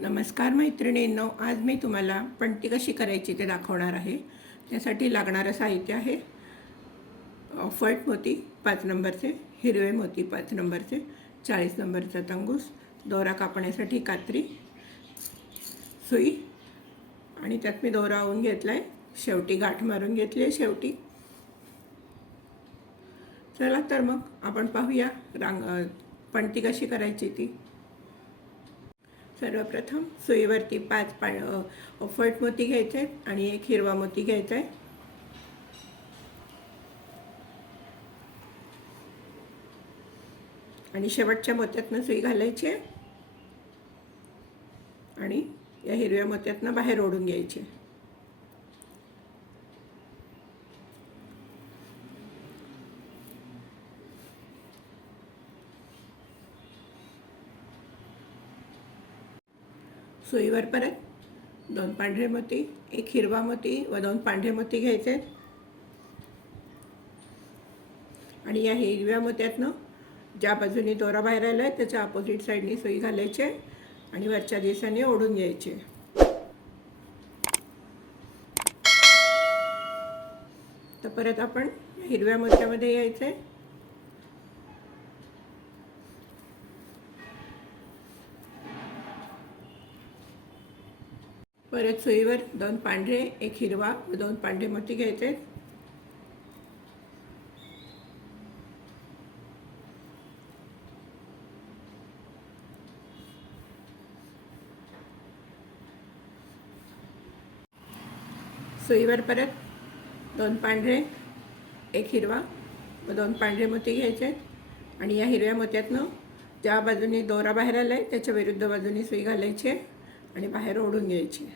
नमस्कार मैत्रिणींनो आज मी तुम्हाला पणती कशी करायची ते दाखवणार आहे. त्यासाठी लागणारं साहित्य आहे फट मोती पाच नंबरचे हिरवे मोती पाच नंबरचे चाळीस नंबरचा तंगूस दोरा कापण्यासाठी कात्री सुई आणि त्यात मी दोरा आवून घेतला आहे शेवटी गाठ मारून घेतली आहे शेवटी. चला तर मग आपण पाहूया रांग पणती कशी करायची ती. सर्वप्रथम सुईवरती पाच पा फट मोती घ्यायचे आहेत आणि एक हिरवा मोती घ्यायचा आहे. आणि शेवटच्या मोत्यातनं सुई घालायची आहे. आणि या हिरव्या मोत्यातनं बाहेर ओढून घ्यायची सुईवर परत. दोन पांढरे मोती एक हिरवा मोती व दोन पांढरे मोती घ्यायचे. आहेत. आणि या हिरव्या मोत्यातनं ज्या बाजूने दोरा बाहेर आला आहे त्याच्या अपोजिट साईडने सुई घालायची आहे आणि वरच्या दिवसाने ओढून घ्यायचे. तर परत आपण हिरव्या मोत्यामध्ये यायचं आहे परत सुईवर दोन पांढरे एक हिरवा व दोन पांढरे मोती घ्यायचे आहेत. सुईवर परत दोन पांढरे एक हिरवा व दोन पांढरे मोती घ्यायचे आहेत. आणि या हिरव्या मोत्यातनं ज्या बाजूने दोरा बाहेर आला आहे त्याच्या विरुद्ध बाजूने सुई घालायची आणि बाहेर ओढून घ्यायची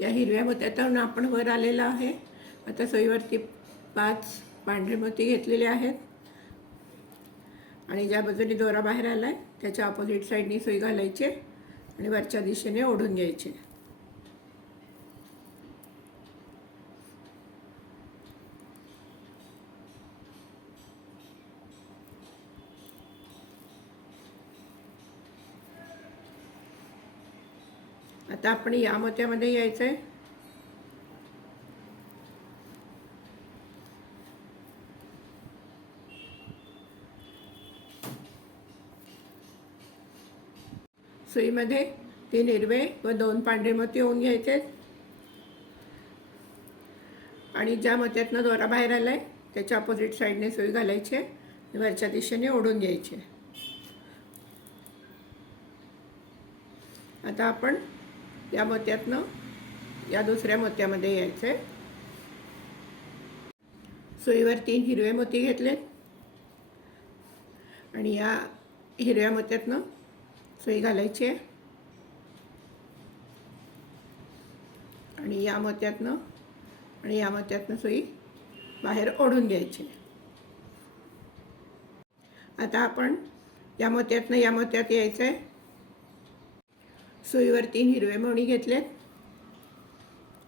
या हिरव्या मोत्यातून आपण वर आलेला आहे. आता सोयीवरती पाच पांढरे मोती घेतलेले आहेत. आणि ज्या बाजूने दोरा बाहेर आला आहे त्याच्या अपोजिट साईडने सोयी घालायची आणि वरच्या दिशेने ओढून घ्यायचे आता आपण या मोत्यामध्ये यायचं आहे सुईमध्ये तीन हिरवे व दोन पांढरे मोती होऊन घ्यायचे. आणि ज्या मोत्यातनं दोरा बाहेर आला आहे त्याच्या अपोजिट साईडने सुई घालायची आहे. वरच्या दिशेने ओढून घ्यायची आता आपण या मोत्यातनं या दुसऱ्या मोत्यामध्ये यायचं आहे सुईवर तीन हिरवे मोती घेतलेत आणि या हिरव्या मोत्यातनं सुई घालायची आहे. आणि या मोत्यातनं आणि या मोत्यातनं सुई बाहेर ओढून घ्यायची आहे. आता आपण या मोत्यातनं या मोत्यात यायचं आहे सुईवर तीन हिरवे मणी घेतलेत.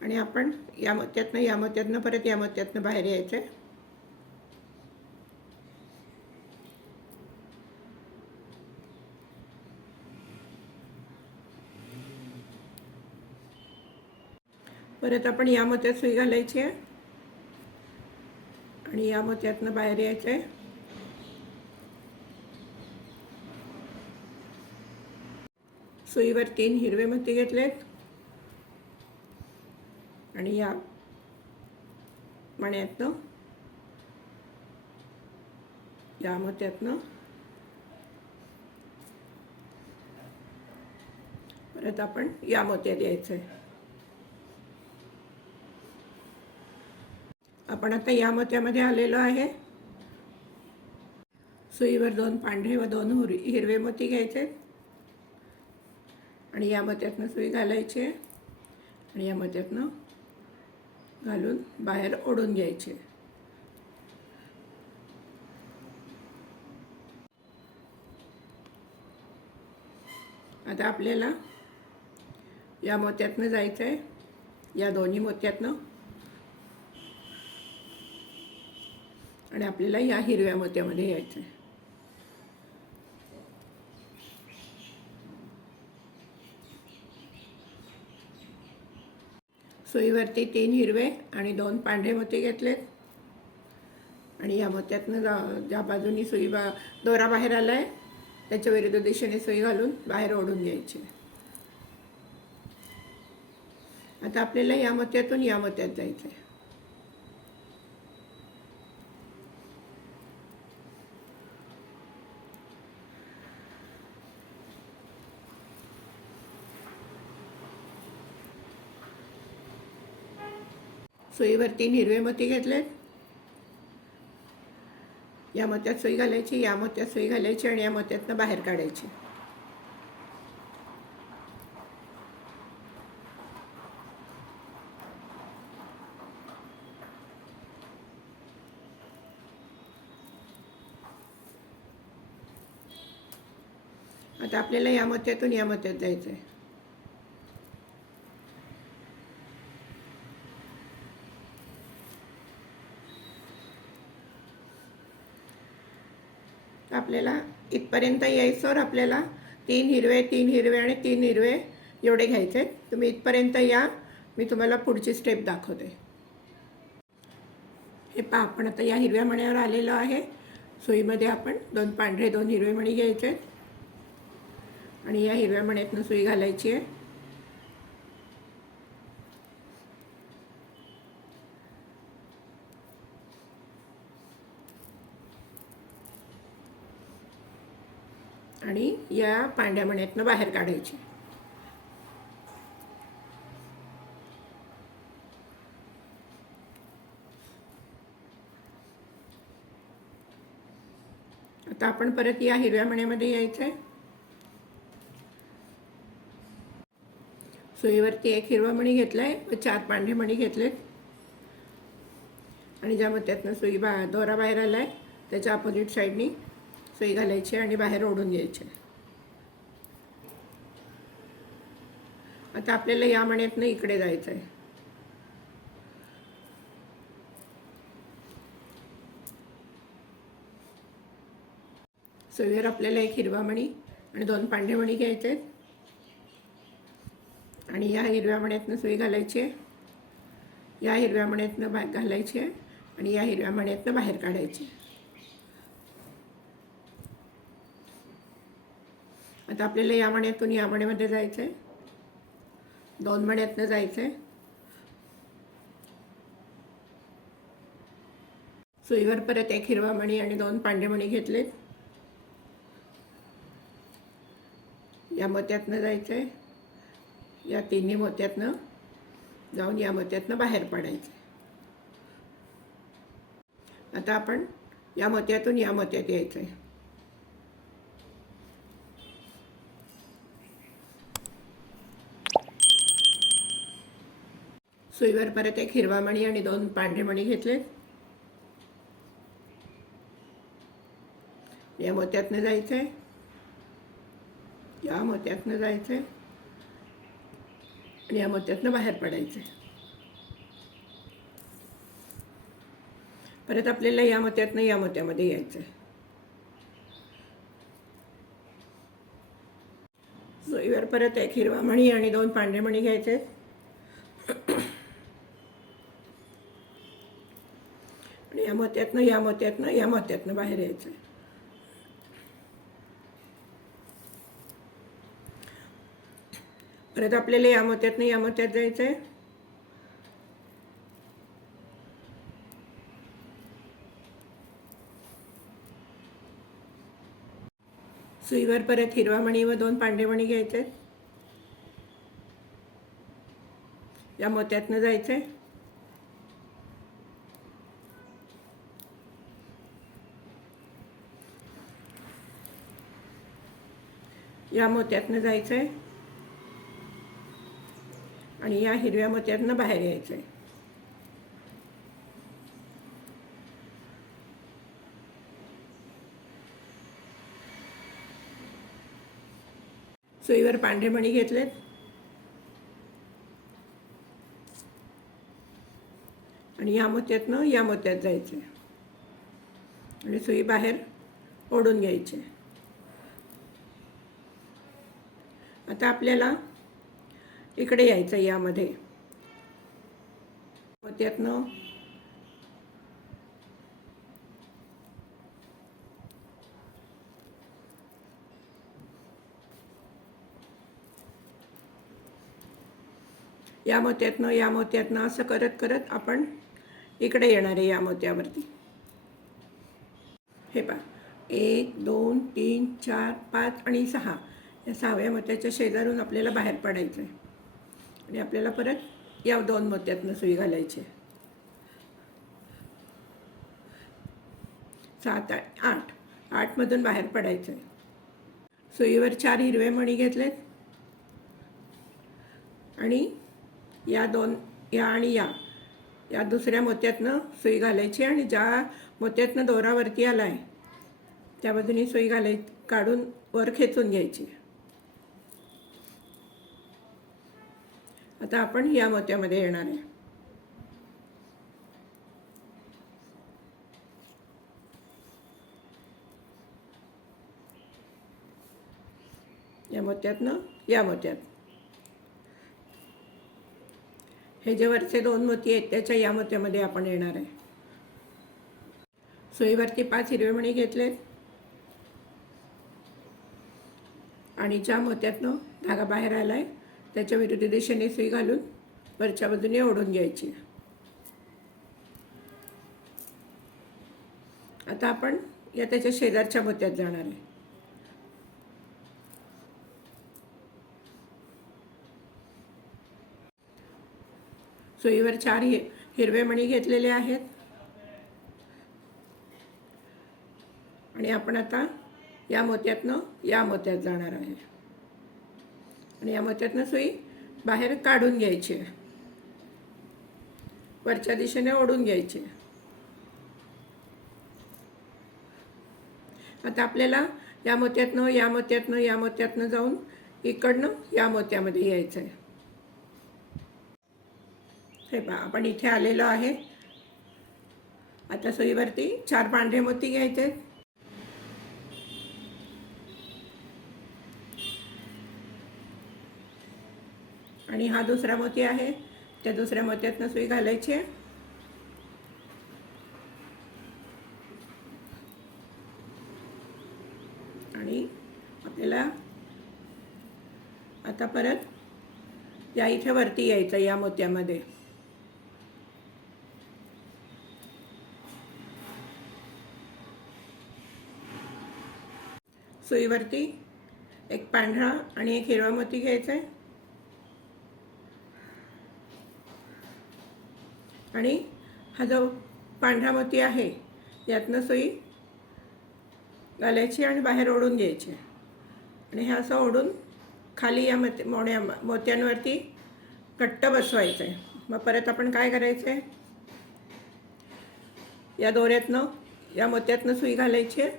आणि आपण या मोत्यातनं या मोत्यातनं परत या मोत्यातनं बाहेर यायचं आहे परत आपण या मोत्यात सुई घालायची आहे. आणि या मोत्यातनं बाहेर यायचं आहे सुईवर तीन हिरवे मोती घेतलेत. आणि या मण्यातनं या मोत्यातनं परत आपण या मोत्यात यायचं आहे आपण आता या मोत्यामध्ये आलेलो आहे. सुईवर दोन पांढरे व दोन हिरवे मोती घ्यायचे आणि या मोत्यातनं सुई घालायची आणि या मत्यातनं घालून बाहेर ओढून घ्यायचे आता आपल्याला या मोत्यातनं जायचं आहे. या दोन्ही मोत्यातनं. आणि आपल्याला या हिरव्या मोत्यामध्ये यायचं आहे. सुईवरती तीन हिरवे आणि दोन पांढरे मोती घेतलेत आणि या मोत्यातनं जा- ज्या बाजूनी सुई बा दोरा बाहेर आला आहे त्याच्या विरुद्ध दिशेने सुई घालून बाहेर ओढून घ्यायची. आता आपल्याला या मोत्यातून या मोत्यात जायचं आहे सोयीवरती हिरवे मोती घेतलेत. या मोत्यात सोयी घालायची या मोत्यात सोयी घालायची आणि या मोत्यातनं बाहेर काढायची. आता आपल्याला या मोत्यातून या मोत्यात जायचं आहे आपल्याला इथपर्यंत यायचोर आपल्याला तीन हिरवे तीन हिरवे आणि तीन हिरवे एवढे घ्यायचे. तुम्ही इथपर्यंत या मी तुम्हाला पुढची स्टेप दाखवते. हे पहा आपण आता या हिरव्या मण्यावर आलेलो आहे. सुईमध्ये आपण दोन पांढरे दोन हिरवे मणी घ्यायचे. आणि या हिरव्या मण्यातनं सुई घालायची आहे. आणि या पांढऱ्या मण्यातनं बाहेर काढायची. आता आपण परत या हिरव्या मण्यामध्ये यायचं आहे सुईवरती एक हिरवा मणी घेतलाय व चार पांढरे मणी घेतलेत. आणि ज्या त्यातनं सुई बा दोरा बाहेर आलाय त्याच्या अपोजिट साईडनी सुई घालायची आणि बाहेर ओढून घ्यायची. आता आपल्याला या मण्यातनं इकडे जायचं आहे सुईवर आपल्याला एक हिरवा मणी आणि दोन पांढरे मणी घ्यायचे आहेत आणि या हिरव्या मण्यातनं सुई घालायची. आहे या हिरव्या मण्यातनं बा घालायची आहे आणि या हिरव्या मण्यातनं बाहेर काढायची. आता आपल्याला या मण्यातून या मण्यामध्ये जायचं आहे दोन मण्यातनं जायचं आहे सुईवर परत एक हिरवा मणी आणि दोन पांढरे मणी घेतलेत. या मोत्यातनं जायचं आहे या तिन्ही मोत्यातनं जाऊन या मोत्यातनं बाहेर पडायचं आता आपण या मोत्यातून या मोत्यात यायचं आहे सुईवर परत एक हिरवा मणी आणि दोन पांढरे मणी घेतले. या मोत्यातनं जायचं आहे या मोत्यातनं जायचं आहे आणि या मोत्यातनं बाहेर पडायचं आहे परत आपल्याला या मोत्यातनं या मोत्यामध्ये यायचं आहे सुईवर परत एक हिरवा मणी आणि दोन पांढरे मणी घ्यायचे आणि या मोत्यातनं या मोत्यातनं या मोत्यातनं बाहेर यायचं आहे परत आपल्याला या मोत्यातनं या मोत्यात जायचं आहे सुईवर परत हिरवा मणी व दोन पांढरे मणी घ्यायचे या मोत्यातनं जायचं आहे या मोत्यातनं जायचं आहे आणि या हिरव्या मोत्यातनं बाहेर यायचं आहे सुईवर पांढरे मणी घेतलेत. आणि या मोत्यातनं या मोत्यात जायचं आहे आणि सुई बाहेर ओढून घ्यायची आहे. आता आपल्याला इकडे यायचं यामध्ये यामध्ये. मोत्यातनं या मोत्यातनं या मोत्यातनं असं करत करत आपण इकडे येणार आहे या मोत्यावरती. हे पहा. एक दोन तीन चार पाच आणि सहा. या सहाव्या मोत्याच्या शेजारून आपल्याला बाहेर पडायचं आहे आणि आपल्याला परत या दोन मोत्यातनं सुई घालायची आहे. सात आठ आठ. आठमधून बाहेर पडायचं आहे सुईवर चार हिरवे मणी घेतलेत. आणि या दोन या आणि या. या दुसऱ्या मोत्यातनं सुई घालायची आणि ज्या मोत्यातनं दोरावरती आला आहे त्या बाजूनी सुई घालाय काढून वर खेचून घ्यायची. आता आपण या मोत्यामध्ये येणार आहे. या मोत्यातनं या मोत्यात. हे जे वरचे दोन मोती आहेत त्याच्या या मोत्यामध्ये आपण येणार आहे. सोयीवरती पाच हिरवे मणी घेतले आणि ज्या मोत्यातनं धागा बाहेर आला आहे त्याच्या विरुद्ध दिशेने सुई घालून वरच्या बाजूने ओढून घ्यायची. आता आपण या त्याच्या शेजारच्या मोत्यात जाणार आहे. सुईवर चार हि हिरवे मणी घेतलेले आहेत. आणि आपण आता या मोत्यातनं या मोत्यात जाणार आहे. आणि या मोत्यातनं सुई बाहेर काढून घ्यायची आहे. वरच्या दिशेने ओढून घ्यायची आहे. आता आपल्याला या मोत्यातनं या मोत्यातनं या मोत्यातनं जाऊन इकडनं या मोत्यामध्ये यायचं आहे हे पहा आपण इथे आलेलो आहे. आता सुईवरती चार पांढरे मोती घ्यायचे आणि हा दुसरा मोती आहे. त्या दुसऱ्या मोत्यातनं सुई घालायची आहे. आणि आपल्याला आता परत या इथे वरती यायचं या मोत्यामध्ये. सुईवरती एक पांढरा आणि एक हिरवा मोती घ्यायचा आहे. आणि हा जो पांढरा मोती आहे यातनं सुई घालायची आणि बाहेर ओढून घ्यायची. आणि हे असं ओढून खाली या मोत्या मोण्या मोत्यांवरती कट्ट बसवायचं. आहे मग परत आपण काय करायचं? आहे या दोऱ्यातनं या मोत्यातनं सुई घालायची. आहे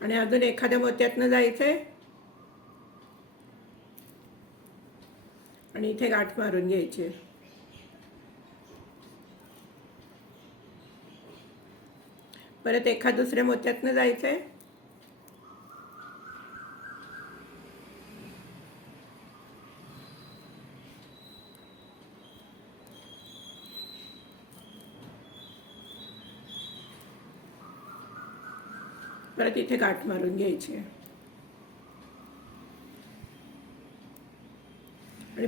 आणि अजून एखाद्या मोत्यातनं जायचं आहे आणि इथे गाठ मारून घ्यायची. परत एखाद दुसऱ्या मोत्यातनं जायचं आहे परत इथे गाठ मारून घ्यायची. आहे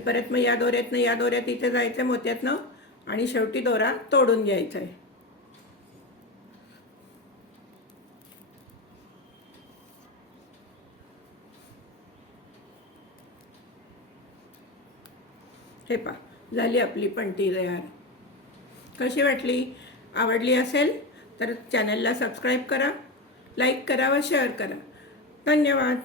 परत मग या दोऱ्यातनं या दोऱ्यात इथे जायचं मोत्यातनं आणि शेवटी दोरा तोडून घ्यायचा आहे हे पा झाली आपली पंटी तयार. कशी वाटली? आवडली असेल तर चॅनलला सबस्क्राईब करा लाईक करा व शेअर करा. धन्यवाद.